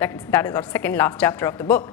that is our second last chapter of the book,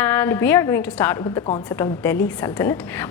and we are going to start with the concept of Delhi Sultanate.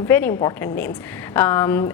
very important names,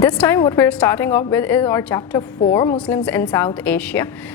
this time what we are starting off with is our chapter 4 Muslims in South Asia,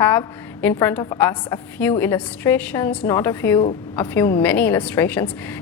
have in front of us a few illustrations, not a few many illustrations,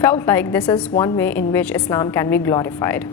felt like this is one way in which Islam can be glorified.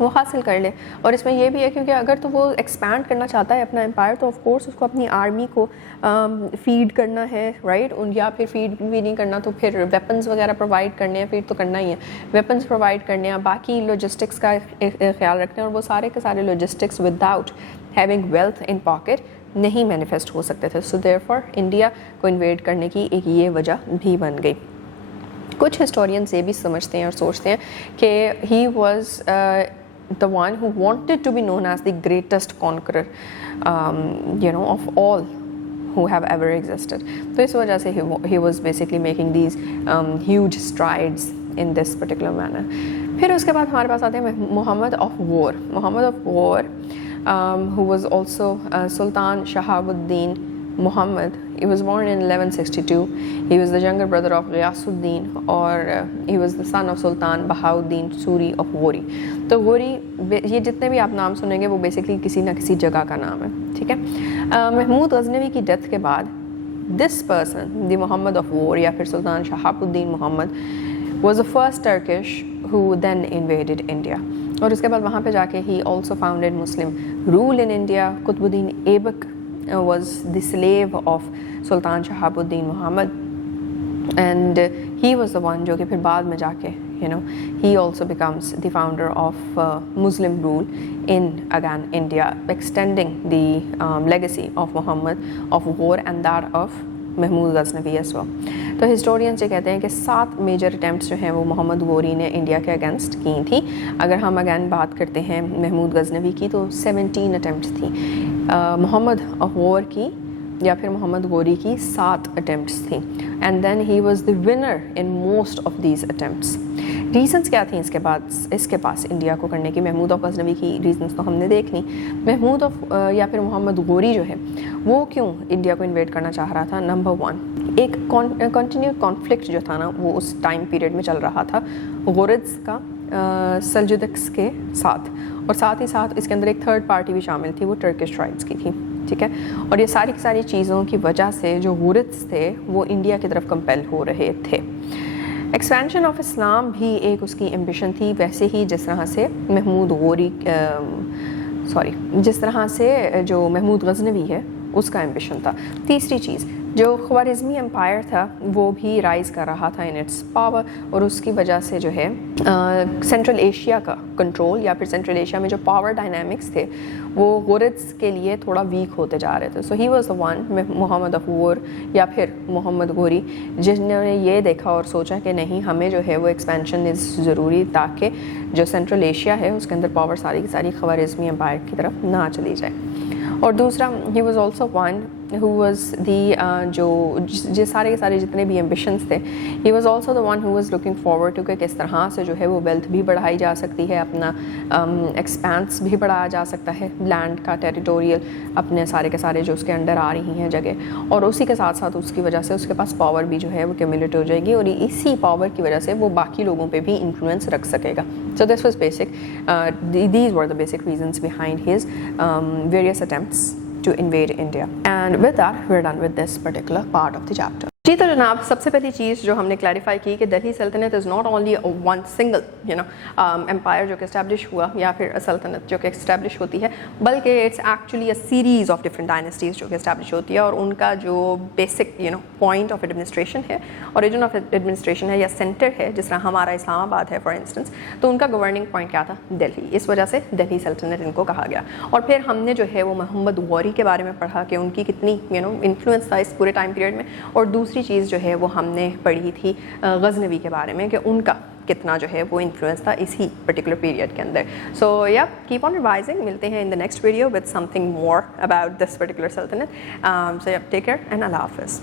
وہ حاصل کر لے. اور اس میں یہ بھی ہے کیونکہ اگر تو وہ ایکسپینڈ کرنا چاہتا ہے اپنا امپائر تو آف کورس اس کو اپنی آرمی کو فیڈ کرنا ہے رائٹ, یا پھر فیڈ بھی نہیں کرنا تو پھر ویپنز وغیرہ پرووائڈ کرنے ہیں, فیڈ تو کرنا ہی ہے, ویپنز پرووائڈ کرنے ہیں, باقی لاجسٹکس کا خیال رکھتے ہیں, اور وہ سارے کے سارے logistics without having wealth in pocket نہیں مینیفیسٹ ہو سکتے تھے. سو دیئر فار انڈیا کو انویڈ کرنے کی ایک یہ وجہ بھی بن گئی. کچھ ہسٹورینس یہ بھی سمجھتے ہیں اور سوچتے ہیں کہ he was the one who wanted to be known as the greatest conqueror of all who have ever existed. تو اس وجہ سے he was basically making these huge strides in this particular manner. پھر اس کے بعد ہمارے پاس آتے ہیں Muhammad of Ghor. Muhammad of Ghor who was also Sultan Shahabuddin Muhammad. He was born in 1162. He was the younger brother of Ghiyasuddin, or he was the son of Sultan Bahauddin Suri of Ghori. تو غوری یہ جتنے بھی آپ نام سنیں گے وہ بیسکلی کسی نہ کسی جگہ کا نام ہے, ٹھیک ہے. محمود غزنوی کی ڈیتھ کے بعد this person the Muhammad of Ghor یا پھر سلطان شہاب الدین محمد was the first Turkish who then invaded India. اور اس کے بعد وہاں پہ جا کے he also founded Muslim rule in India. Qutub Uddin Aibak was the slave of Sultan Shahabuddin Muhammad, and he was the one جو کہ پھر بعد میں جا کے he also becomes the founder of Muslim rule in again India, extending the legacy of Muhammad of war and that of Mahmud Ghaznavi as well. تو historians یہ کہتے ہیں کہ 7 میجر اٹیمپٹس جو ہیں وہ محمد غوری نے انڈیا کے اگینسٹ کی تھیں. اگر ہم اگین بات کرتے ہیں محمود غزنوی کی تو 17 اٹیمپٹس تھیں. محمد آف وار کی یا پھر محمد غوری کی 7 اٹیمپٹس تھیں, and then he was the winner in most of these attempts. Reasons کیا تھیں اس کے پاس انڈیا کو کرنے کی؟ محمود آف غزنوی کی ریزنس تو ہم نے دیکھ لی. محمود آف یا پھر محمد غوری جو ہے وہ کیوں انڈیا کو انویڈ کرنا چاہ رہا تھا؟ نمبر 1 ایک کنٹینیو کانفلکٹ جو تھا نا وہ اس ٹائم پیریڈ میں چل رہا تھا غورز کا سلجوقس کے ساتھ, اور ساتھ ہی ساتھ اس کے اندر ایک تھرڈ پارٹی بھی شامل تھی, وہ ٹرکش ٹرائبس کی تھی, ٹھیک ہے. اور یہ ساری چیزوں کی وجہ سے جو غورز تھے وہ انڈیا کی طرف کمپیل ہو رہے تھے. ایکسپینشن آف اسلام بھی ایک اس کی ایمبیشن تھی, ویسے ہی جس طرح سے جس طرح سے جو محمود غزنوی ہے اس کا ایمبیشن تھا. تیسری چیز جو خوارزمی امپائر تھا وہ بھی رائز کر رہا تھا ان اٹس پاور, اور اس کی وجہ سے جو ہے سینٹرل ایشیا کا کنٹرول یا پھر سینٹرل ایشیا میں جو پاور ڈائنامکس تھے وہ غورز کے لیے تھوڑا ویک ہوتے جا رہے تھے. So he was the one Muhammad of Ghor یا پھر محمد غوری جنہوں نے یہ دیکھا اور سوچا کہ نہیں ہمیں جو ہے وہ ایکسپینشن از ضروری تاکہ جو سینٹرل ایشیا ہے اس کے اندر پاور ساری کی ساری خوارزمی امپائر کی طرف نہ چلی جائے. اور دوسرا he was also one who was the جو سارے کے سارے جتنے بھی ایمبیشنس تھے, he was also the one who was looking forward to کہ کس طرح سے جو ہے وہ ویلتھ بھی بڑھائی جا سکتی ہے, اپنا ایکسپانس بھی بڑھایا جا سکتا ہے, لینڈ کا ٹیریٹوریل اپنے سارے کے سارے جو اس کے انڈر آ رہی ہیں جگہ, اور اسی کے ساتھ ساتھ اس کی وجہ سے اس کے پاس پاور بھی جو ہے وہ کیومولیٹ ہو جائے گی, اور اسی پاور کی وجہ سے وہ باقی لوگوں پہ بھی انفلوئنس رکھ سکے گا. So this was basic. These were the basic reasons behind his various attempts to invade India. And with that, we're done with this particular part of the chapter. جی تو جناب سب سے پہلی چیز جو ہم نے کلیریفائی کی کہ دہلی سلطنت is not only one single empire جو کہ اسٹیبلش ہوا یا پھر سلطنت جو کہ اسٹیبلش ہوتی ہے, بلکہ it's actually a series of different dynasties جو کہ اسٹیبلش ہوتی ہے, اور ان کا جو بیسک پوائنٹ آف ایڈمنسٹریشن ہے, اوریجن آف ایڈمنسٹریشن ہے یا سینٹر ہے, جس طرح ہمارا اسلام آباد ہے فار انسٹنس, تو ان کا گورننگ پوائنٹ کیا تھا؟ دہلی. اس وجہ سے دہلی سلطنت ان کو کہا گیا. اور پھر ہم نے جو ہے وہ محمد غوری کے بارے میں پڑھا کہ ان کی کتنی انفلوئنس تھا اس پورے ٹائم پیریڈ میں, اور دوسری چیز جو ہے وہ ہم نے پڑھی تھی غزنوی کے بارے میں کہ ان کا کتنا جو ہے وہ انفلوئنس تھا اسی پرٹیکولر پیریڈ کے اندر. سو یا کیپ آن ریوائزنگ, ملتے ہیں in the next video with something more about this particular سلطنت. سو ٹیک کیئر اینڈ اللہ حافظ.